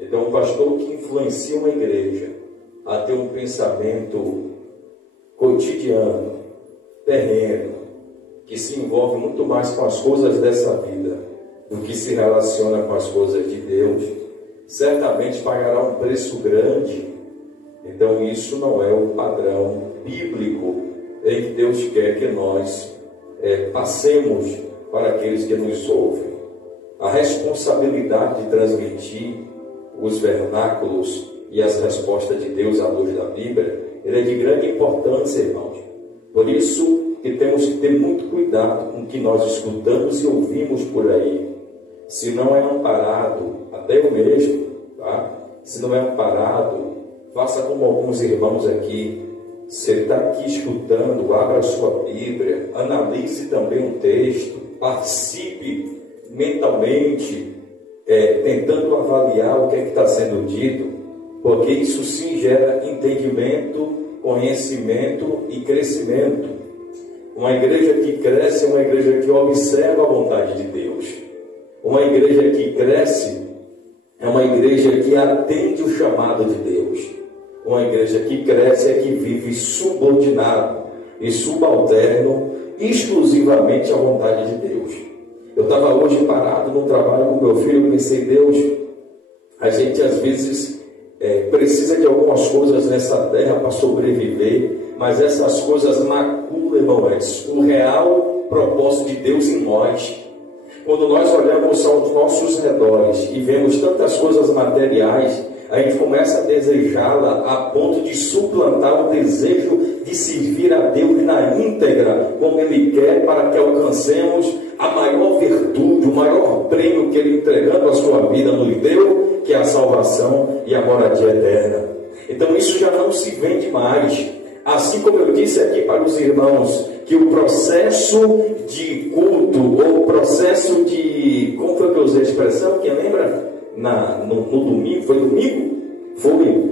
Então, um pastor que influencia uma igreja a ter um pensamento cotidiano, terreno, que se envolve muito mais com as coisas dessa vida do que se relaciona com as coisas de Deus, certamente pagará um preço grande. Então, isso não é o padrão bíblico em que Deus quer que nós passemos para aqueles que nos ouvem. A responsabilidade de transmitir os vernáculos e as respostas de Deus à luz da Bíblia, ele é de grande importância, irmãos. Por isso que temos que ter muito cuidado com o que nós escutamos e ouvimos por aí. Se não é amparado, até eu mesmo, tá? Se não é amparado, faça como alguns irmãos aqui. Você está aqui escutando, abra a sua Bíblia, analise também o texto, participe mentalmente, tentando avaliar o que é que está sendo dito, porque isso sim gera entendimento, conhecimento e crescimento. Uma igreja que cresce é uma igreja que observa a vontade de Deus. Uma igreja que cresce é uma igreja que atende o chamado de Deus. Uma igreja que cresce é que vive subordinado e subalterno exclusivamente à vontade de Deus. Eu estava hoje parado no trabalho com meu filho e pensei, Deus, a gente às vezes precisa de algumas coisas nessa terra para sobreviver, mas essas coisas maculam, irmãos, o real propósito de Deus em nós. Quando nós olhamos aos nossos redores e vemos tantas coisas materiais, a gente começa a desejá-la a ponto de suplantar o desejo de servir a Deus na íntegra, como Ele quer, para que alcancemos a maior virtude, o maior prêmio que Ele, entregando a sua vida, nos deu, que é a salvação e a moradia eterna. Então isso já não se vende mais. Assim como eu disse aqui para os irmãos, que o processo de culto, ou o processo de... Como foi que eu usei a expressão? Quem lembra? No domingo, foi domingo? Foi.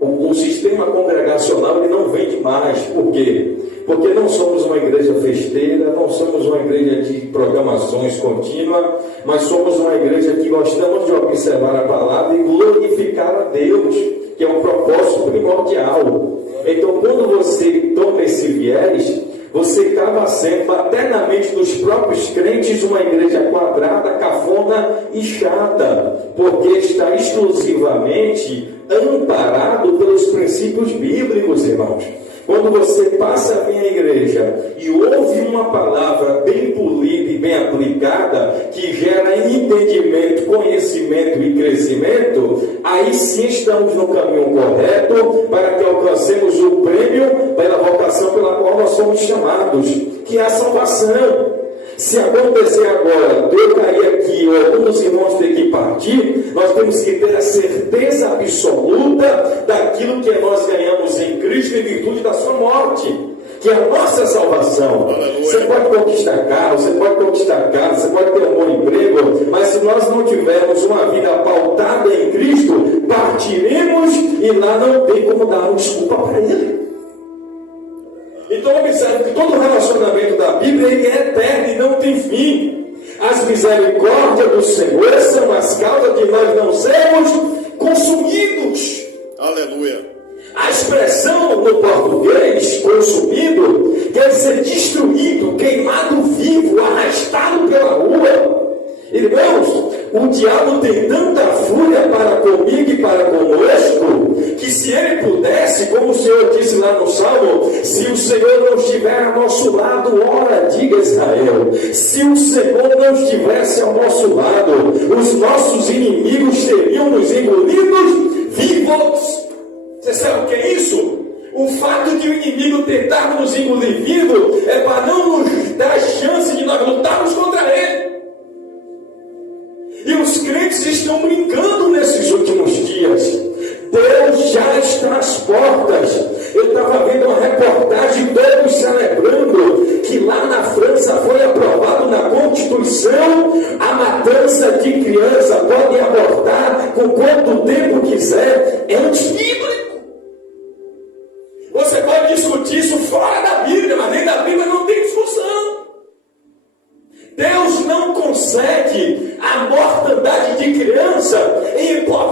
O sistema congregacional ele não vende mais. Por quê? Porque não somos uma igreja festeira, não somos uma igreja de programações contínuas, mas somos uma igreja que gostamos de observar a palavra e glorificar a Deus, que é um propósito primordial. Então, quando você toma esse viés, você acaba sendo, paternamente dos próprios crentes, uma igreja quadrada, cafona e chata, porque está exclusivamente amparado pelos princípios bíblicos, irmãos. Quando você passa a vir à igreja e ouve uma palavra bem polida e bem aplicada, que gera entendimento, conhecimento e crescimento, aí sim estamos no caminho correto para que alcancemos o prêmio pela vocação pela qual nós somos chamados, que é a salvação. Se acontecer agora, eu cair aqui, ou alguns irmãos ter que partir, nós temos que ter a certeza absoluta daquilo que nós ganhamos em Cristo em virtude da sua morte, que é a nossa salvação. Você pode conquistar carro, você pode conquistar casa, você pode ter um bom emprego, mas se nós não tivermos uma vida pautada em Cristo, partiremos e lá não tem como dar uma desculpa para Ele. Então observe que todo relacionamento da Bíblia ele é eterno e não tem fim. As misericórdias do Senhor são as causas de nós não sermos consumidos. Aleluia. A expressão no português, consumido, quer dizer destruído, queimado vivo, arrastado pela rua. Irmãos, o diabo tem tanta fúria para comigo e para conosco, que se ele pudesse, como o Senhor disse lá no Salmo, se o Senhor não estiver ao nosso lado, ora, diga Israel, se o Senhor não estivesse ao nosso lado, os nossos inimigos teriam nos engolidos vivos. Você sabe o que é isso? O fato de o inimigo tentar nos engolir vivo é para não nos dar chance de nós lutarmos contra ele. E os crentes estão brincando nesses últimos dias. Deus já está às portas. Eu estava vendo uma reportagem, todos celebrando que lá na França foi aprovado na Constituição a matança de criança, pode abortar com quanto tempo quiser. É antibíblico. Você pode discutir isso fora da Bíblia, mas nem da Bíblia não tem discussão. Deus não concede a mortandade de criança em hipótese